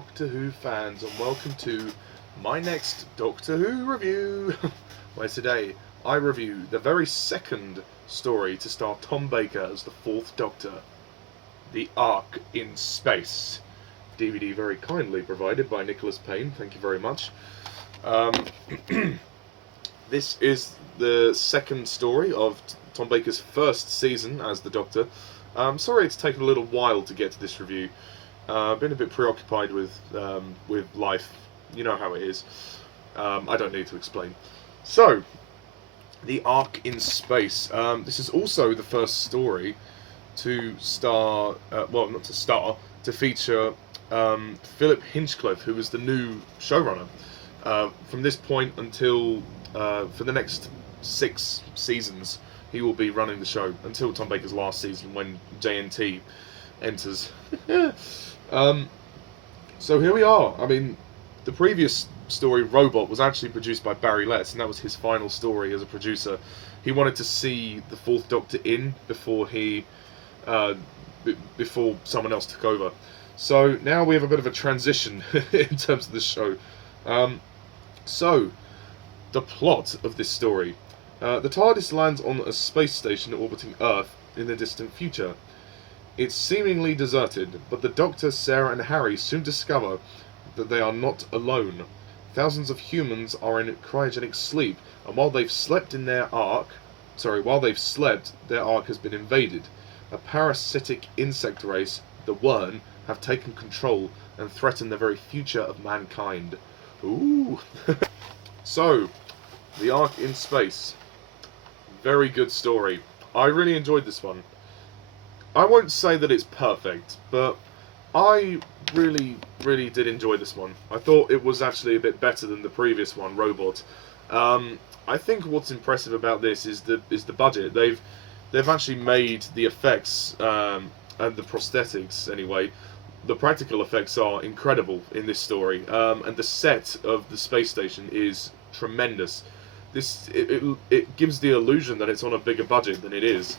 Doctor Who fans, and welcome to my next Doctor Who review, where today I review the very second story to star Tom Baker as the Fourth Doctor, The Ark in Space. DVD very kindly provided by Nicholas Payne, thank you very much. This is the second story of Tom Baker's first season as the Doctor. Sorry it's taken a little while to get to this review. I've been a bit preoccupied with life. You know how it is. I don't need to explain. So, The Ark in Space. This is also the first story to star, well, not to star, to feature Philip Hinchcliffe, who was the new showrunner. From this point until, for the next 6 seasons, he will be running the show until Tom Baker's last season when JNT enters. So here we are. I mean, the previous story, Robot, was actually produced by Barry Letts, and that was his final story as a producer. He wanted to see the Fourth Doctor in before before someone else took over. So now we have a bit of a transition in terms of the show. So, the plot of this story. The TARDIS lands on a space station orbiting Earth in the distant future. It's seemingly deserted, but the Doctor, Sarah and Harry soon discover that they are not alone. Thousands of humans are in cryogenic sleep, and while they've slept, their ark has been invaded. A parasitic insect race, the Wern, have taken control and threaten the very future of mankind. Ooh. So, The Ark in Space. Very good story. I really enjoyed this one. I won't say that it's perfect, but I really did enjoy this one. I thought it was actually a bit better than the previous one, Robot. I think what's impressive about this is the budget. They've actually made the effects and the prosthetics anyway. The practical effects are incredible in this story, and the set of the space station is tremendous. It gives the illusion that it's on a bigger budget than it is.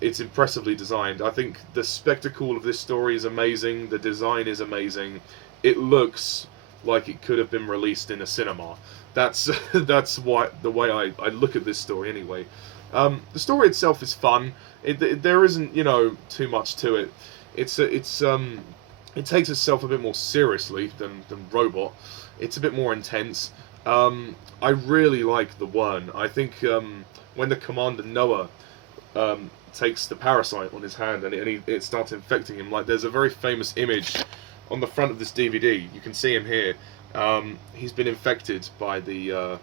It's impressively designed. I think the spectacle of this story is amazing. The design is amazing. It looks like it could have been released in a cinema. That's the way I look at this story anyway. The story itself is fun. There isn't too much to it. It takes itself a bit more seriously than Robot. It's a bit more intense. I really like the Wern. I think when the Commander Noah takes the parasite on his hand and it starts infecting him, like there's a very famous image on the front of this DVD. You can see him here. He's been infected by the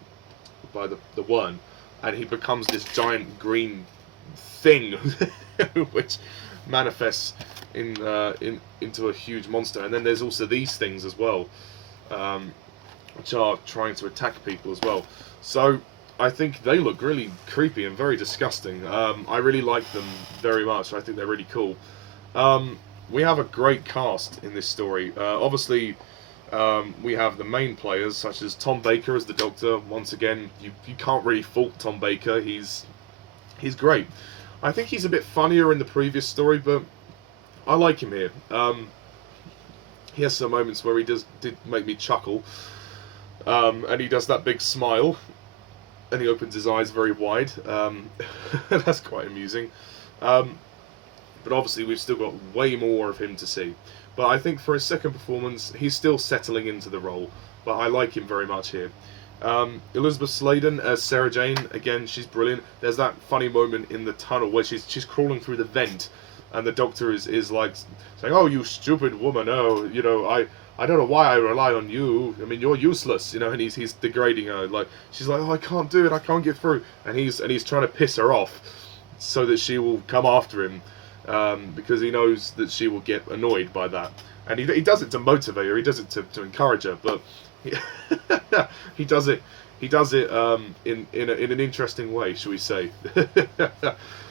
Wern, and he becomes this giant green thing, which manifests into a huge monster. And then there's also these things as well, which are trying to attack people as well. So I think they look really creepy and very disgusting. I really like them very much. I think they're really cool. We have a great cast in this story. Obviously, we have the main players, such as Tom Baker as the Doctor. Once again, you can't really fault Tom Baker. He's great. I think he's a bit funnier in the previous story, but I like him here. He has some moments where he did make me chuckle. And he does that big smile, and he opens his eyes very wide. That's quite amusing. But obviously we've still got way more of him to see. But I think for his second performance, he's still settling into the role. But I like him very much here. Elizabeth Sladen as Sarah Jane, again, she's brilliant. There's that funny moment in the tunnel where she's crawling through the vent, and the Doctor is like saying, "Oh, you stupid woman! Oh, I don't know why I rely on you. I mean, you're useless, And he's degrading her. Like she's like, "Oh, I can't do it. I can't get through." And he's trying to piss her off, so that she will come after him, because he knows that she will get annoyed by that. And he does it to motivate her. He does it to encourage her. But he does it in an interesting way, shall we say?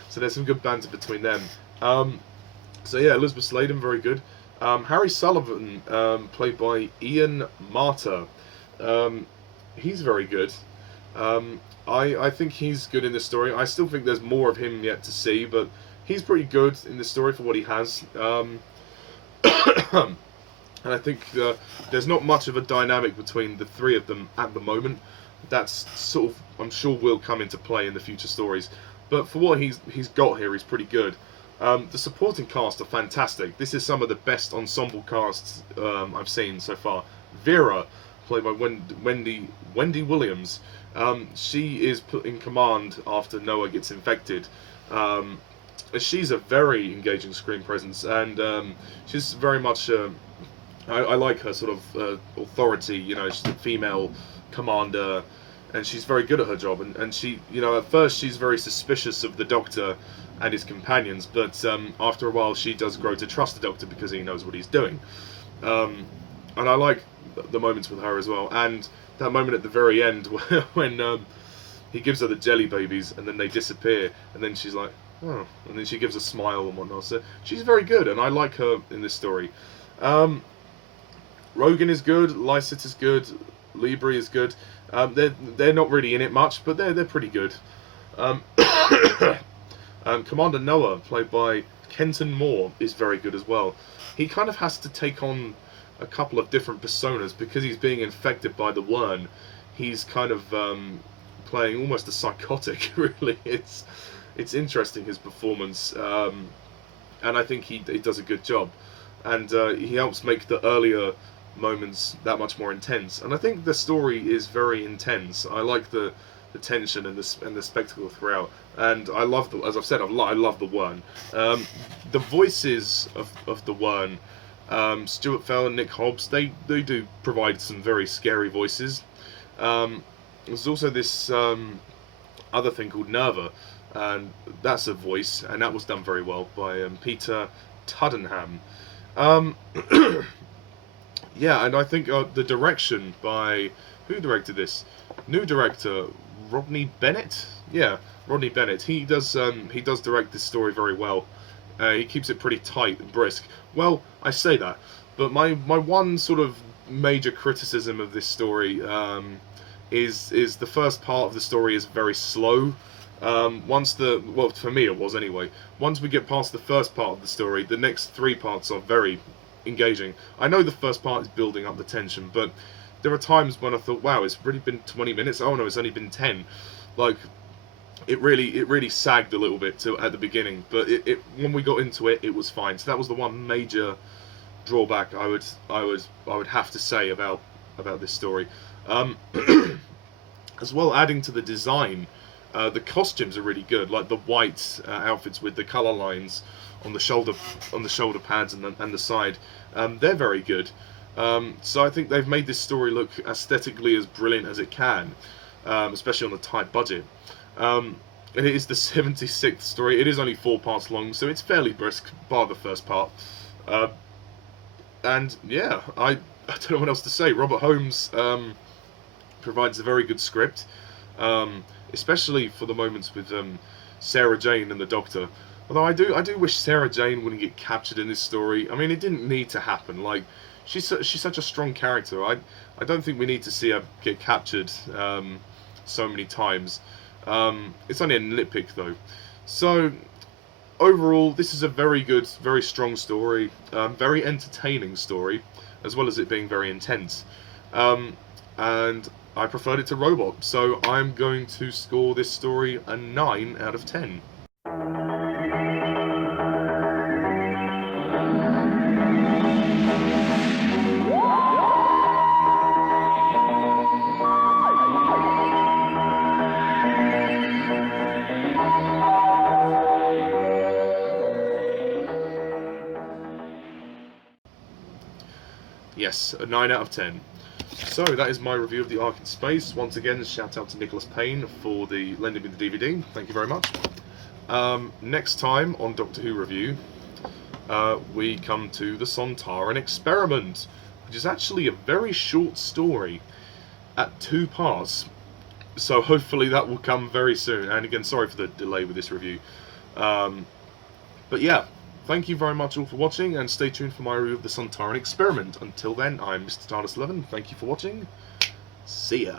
So there's some good banter between them. So yeah, Elizabeth Sladen, very good. Harry Sullivan, played by Ian Marter. He's very good. I think he's good in this story. I still think there's more of him yet to see, but he's pretty good in this story for what he has. and I think there's not much of a dynamic between the three of them at the moment. That's sort of, I'm sure, will come into play in the future stories. But for what he's got here, he's pretty good. The supporting cast are fantastic. This is some of the best ensemble casts I've seen so far. Vera, played by Wendy Williams. She is put in command after Noah gets infected. She's a very engaging screen presence, and she's very much. I like her sort of authority. You know, she's a female commander, and she's very good at her job. And she, you know, at first she's very suspicious of the Doctor and his companions, but after a while she does grow to trust the Doctor because he knows what he's doing. And I like the moments with her as well. And that moment at the very end when he gives her the jelly babies and then they disappear, and then she's like, oh, and then she gives a smile and whatnot. So she's very good, and I like her in this story. Rogan is good, Lysit is good, Libri is good. They're not really in it much, but they're pretty good. Commander Noah, played by Kenton Moore, is very good as well. He kind of has to take on a couple of different personas because he's being infected by the worm. He's kind of playing almost a psychotic. Really, it's interesting, his performance, and I think he does a good job, and he helps make the earlier moments that much more intense. And I think the story is very intense. I like the tension and the spectacle throughout, and I love as I've said, I love the worm. The voices of the worm, Stuart Fell and Nick Hobbs, they do provide some very scary voices. There's also this other thing called Nerva, and that's a voice, and that was done very well by Peter Tuddenham. Yeah, and I think the direction by, who directed this? New director Rodney Bennett. Yeah, Rodney Bennett. He does direct this story very well. He keeps it pretty tight and brisk. Well, I say that, but my one sort of major criticism of this story is the first part of the story is very slow. Well, for me it was anyway. Once we get past the first part of the story, the next three parts are very engaging. I know the first part is building up the tension, but there are times when I thought, wow, it's really been 20 minutes. Oh no, it's only been 10. Like, it really sagged a little bit at the beginning, but when we got into it, it was fine. So that was the one major drawback I would have to say about this story. As well, adding to the design, the costumes are really good. Like the white outfits with the color lines on the shoulder pads and the side, they're very good. So I think they've made this story look aesthetically as brilliant as it can, especially on a tight budget. And it is the 76th story. It is only 4 parts long, so it's fairly brisk, bar the first part. And yeah, I don't know what else to say. Robert Holmes provides a very good script, especially for the moments with Sarah Jane and the Doctor. Although I do wish Sarah Jane wouldn't get captured in this story. I mean, it didn't need to happen. Like, she's such a strong character. I don't think we need to see her get captured so many times. It's only a nitpick though. So overall, this is a very good, very strong story, very entertaining story, as well as it being very intense. And I preferred it to Robot, so I'm going to score this story a 9 out of 10. Yes, a 9 out of 10. So that is my review of The Ark in Space. Once again, shout out to Nicholas Payne for lending me the DVD. Thank you very much. Next time on Doctor Who Review, we come to the Sontaran Experiment, which is actually a very short story at 2 parts. So hopefully that will come very soon. And again, sorry for the delay with this review. But yeah. Thank you very much all for watching, and stay tuned for my review of the Sontaran Experiment. Until then, I'm Mr. TARDIS11. Thank you for watching. See ya.